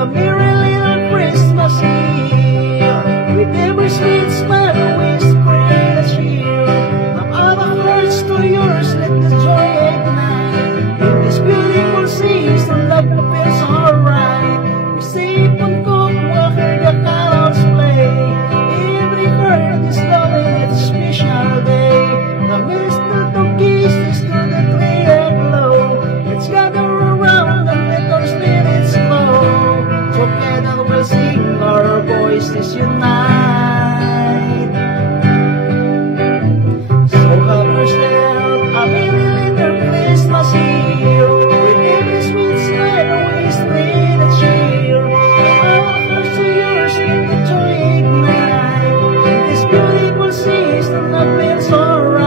a merry little Christmas Eve, with every sweet smile whispering a cheer. From our hearts to yours, let the joy ignite. In this beautiful season, love feels alright. We sip and cook while hear the carols play. Every heart is loving its special day. The mistletoe kisses through the tree aglow. Let's gather around and let our spirits flow. Together we'll sing, our voices unite. So have yourself a merry little Christmas Eve, with every sweet smile whispering a cheer. From our hearts to yours, let the joy ignite. In this beautiful season, love feels alright.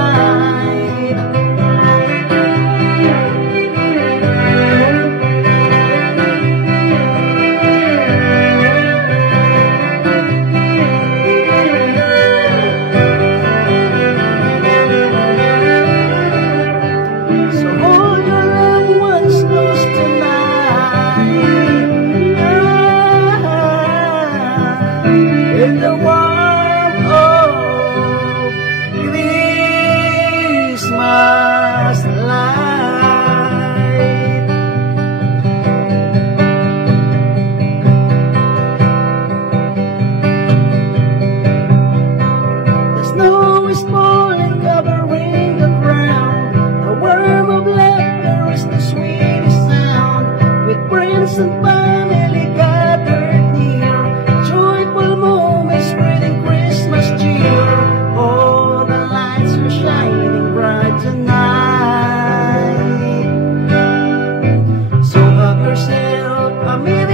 So hold your loved ones close tonight, in the warmth of Christmas light. The snow is falling, covering the ground. The worm of laughter is the sweetest sound. With friends and family gathered near, joyful moments spreading Christmas cheer. All the lights are shining bright tonight. So have yourself a merry